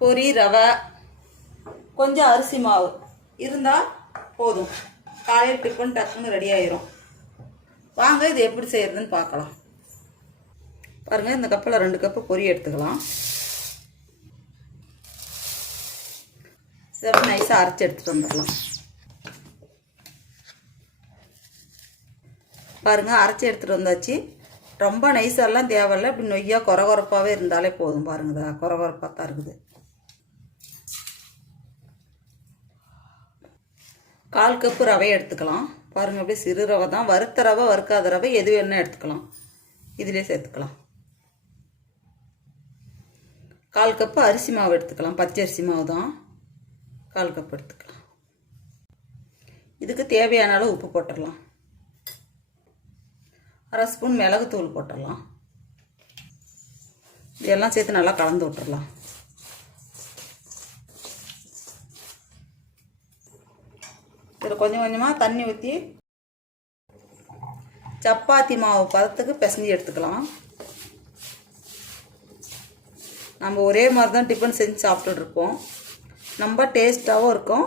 பொரி ரவை கொஞ்சம் அரிசி மாவு. இருந்தால் போதும். காலையில் டிஃபன் டக்குன்னு ரெடி ஆயிரும். வாங்க இது எப்படி செய்யறதுன்னு பார்க்கலாம். பாருங்கள் இந்த கப்பில் ரெண்டு கப்பு பொரி எடுத்துக்கலாம். இதை நைஸாக அரைச்சி எடுத்துகிட்டு வந்துடலாம். பாருங்கள் அரைச்சி எடுத்துகிட்டு வந்தாச்சு. ரொம்ப நைஸெல்லாம் தேவையில்லை. இப்படி நொய்யாக குறகுறப்பாகவே இருந்தாலே போதும். பாருங்கதா குறகுறப்பாக தான் இருக்குது. கால் கப்பு ரவை எடுத்துக்கலாம். பாருங்கள் அப்படியே சிறு ரவை தான். வறுத்த ரவை வறுக்காத ரவை எது வேணால் எடுத்துக்கலாம். இதிலே சேர்த்துக்கலாம். கால் கப்பு அரிசி மாவு எடுத்துக்கலாம். பச்சை அரிசி மாவு தான். கால் கப் எடுத்துக்கலாம். இதுக்கு தேவையான அளவு உப்பு போட்டுடலாம். அரை ஸ்பூன் மிளகுத்தூள் போட்டுடலாம். இதெல்லாம் சேர்த்து நல்லா கலந்து விட்டுடலாம். இதில் கொஞ்சம் கொஞ்சமாக தண்ணி ஊற்றி சப்பாத்தி மாவு பதத்துக்கு பிசைஞ்சு எடுத்துக்கலாம். நம்ம ஒரே மாதிரி தான் டிஃபன் செஞ்சு சாப்பிட்டுட்ருப்போம் ரொம்ப டேஸ்ட்டாகவும் இருக்கும்.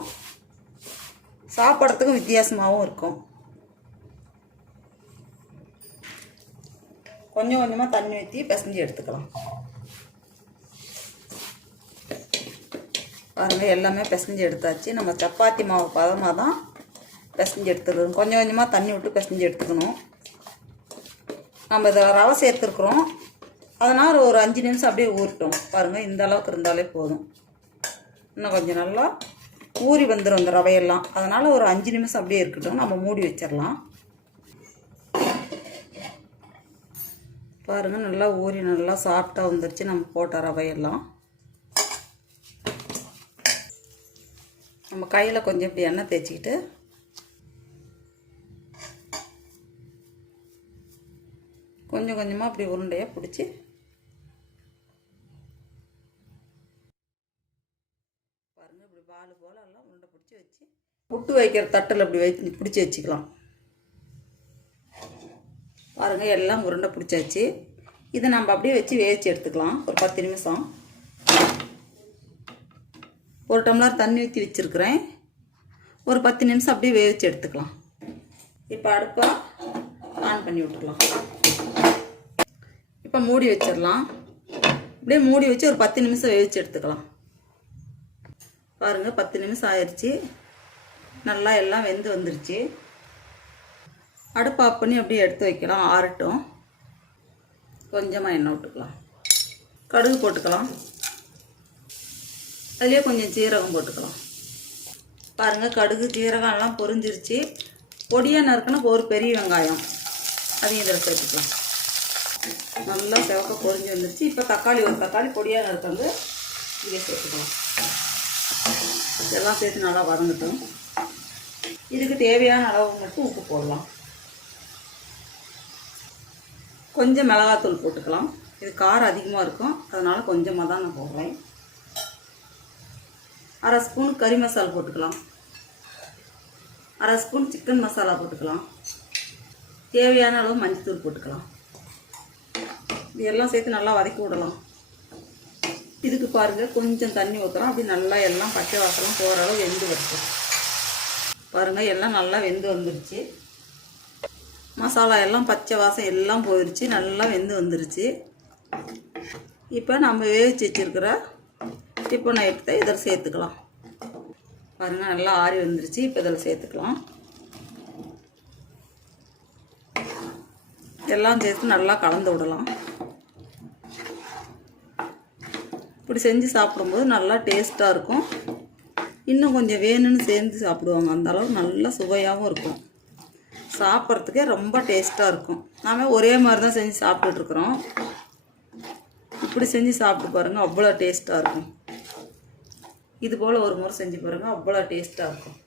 சாப்பிட்றதுக்கும் வித்தியாசமாகவும் இருக்கும். கொஞ்சம் கொஞ்சமாக தண்ணி ஊற்றி பிசைஞ்சு எடுத்துக்கலாம். பாருங்கள் எல்லாமே பிசைஞ்சு எடுத்தாச்சு. நம்ம சப்பாத்தி மாவு பதமாக தான் பிசைஞ்சு எடுத்துக்கணும். கொஞ்சம் கொஞ்சமாக தண்ணி விட்டு பிசைஞ்சு எடுத்துக்கணும். நம்ம இதில் ரவை சேர்த்துருக்குறோம். அதனால் ஒரு அஞ்சு நிமிஷம் அப்படியே ஊறட்டும். பாருங்கள் இந்த அளவுக்கு இருந்தாலே போதும். இன்னும் கொஞ்சம் நல்லா ஊறி வந்துடும் இந்த ரவையெல்லாம். அதனால் ஒரு அஞ்சு நிமிஷம் அப்படியே இருக்கட்டும். நம்ம மூடி வச்சிடலாம். பாருங்கள் நல்லா ஊறி நல்லா சாஃப்டாக வந்துருச்சு நம்ம போட்ட ரவையெல்லாம். நம்ம கையில் கொஞ்சம் இப்படி எண்ணெய் தேய்ச்சிக்கிட்டு கொஞ்சம் கொஞ்சமாக அப்படி உருண்டையாக பிடிச்சி பாருங்கள் இப்படி பால் போல் எல்லாம் உருண்டை பிடிச்சி வச்சு புட்டு வைக்கிற தட்டில் இப்படி வச்சு பிடிச்சி வச்சுக்கலாம். பாருங்கள் எல்லாம் உருண்டை பிடிச்சாச்சு. இதை நம்ம அப்படியே வச்சு வேவிச்சு எடுத்துக்கலாம். ஒரு பத்து நிமிஷம். ஒரு டம்ளர் தண்ணி ஊற்றி வச்சுருக்கிறேன். ஒரு பத்து நிமிஷம் அப்படியே வேவிச்சு எடுத்துக்கலாம். இப்போ அடுப்பாக ஆன் பண்ணி விட்டுக்கலாம். இப்போ மூடி வச்சிடலாம். அப்படியே மூடி வச்சு ஒரு பத்து நிமிஷம் வேவிச்சு எடுத்துக்கலாம். பாருங்கள் பத்து நிமிஷம் ஆயிடுச்சு நல்லா எல்லாம் வெந்து வந்துருச்சு. அடுப்பு ஆஃப் பண்ணி அப்படியே எடுத்து வைக்கலாம். ஆறட்டும். கொஞ்சமாக எண்ணெய் விட்டுக்கலாம். கடுகு போட்டுக்கலாம். அதுலேயே கொஞ்சம் சீரகம் போட்டுக்கலாம். பாருங்கள் கடுகு சீரகம் எல்லாம் பொரிஞ்சிருச்சு. பொடியாக நறுக்குன்னா ஒரு பெரிய வெங்காயம். அதையும் இதில் சேர்த்துக்கலாம். நல்லா செவக்க பொறிஞ்சு வந்துருச்சு. இப்போ தக்காளி ஒரு தக்காளி பொடியாக வந்து இங்கே சேர்த்துக்கலாம். இதெல்லாம் சேர்த்து நல்லா வதங்கட்டும். இதுக்கு தேவையான அளவு மட்டும் உப்பு போடலாம். கொஞ்சம் மிளகாத்தூள் போட்டுக்கலாம். இது காரம் அதிகமாக இருக்கும். அதனால் கொஞ்சமாக தான் நான் போடுறேன். அரை ஸ்பூன் கறி மசாலா போட்டுக்கலாம். அரை ஸ்பூன் சிக்கன் மசாலா போட்டுக்கலாம். தேவையான அளவு மஞ்சத்தூள் போட்டுக்கலாம். இது எல்லாம் சேர்த்து நல்லா வதக்கி விடலாம். இதுக்கு பாருங்கள் கொஞ்சம் தண்ணி ஊற்றுறோம் அப்படி நல்லா எல்லாம் பச்சை வாசலாம் போகிற அளவு வெந்து வருது. பாருங்கள் எல்லாம் நல்லா வெந்து வந்துருச்சு. மசாலா எல்லாம் பச்சை வாசம் எல்லாம் போயிடுச்சு நல்லா வெந்து வந்துருச்சு. இப்போ நம்ம வேவிச்சு வச்சுருக்கிற டிஃபன் ஐட்டத்தை இதில் சேர்த்துக்கலாம். பாருங்கள் நல்லா ஆறி வந்துருச்சு. இப்போ இதில் சேர்த்துக்கலாம். எல்லாம் சேர்த்து நல்லா கலந்து விடலாம். இப்படி செஞ்சு சாப்பிடும்போது நல்லா டேஸ்ட்டாக இருக்கும். இன்னும் கொஞ்சம் வேணும்னு சேர்ந்து சாப்பிடுவாங்க. அந்த நல்லா சுவையாகவும் இருக்கும். சாப்பிட்றதுக்கே ரொம்ப டேஸ்ட்டாக இருக்கும். நாம் ஒரே மாதிரி தான் செஞ்சு சாப்பிட்டுட்ருக்குறோம் இப்படி செஞ்சு சாப்பிட்டு பாருங்கள் அவ்வளோ டேஸ்ட்டாக இருக்கும். இது போல் ஒரு முறை செஞ்சு பாருங்கள் அவ்வளோ டேஸ்ட்டாக இருக்கும்.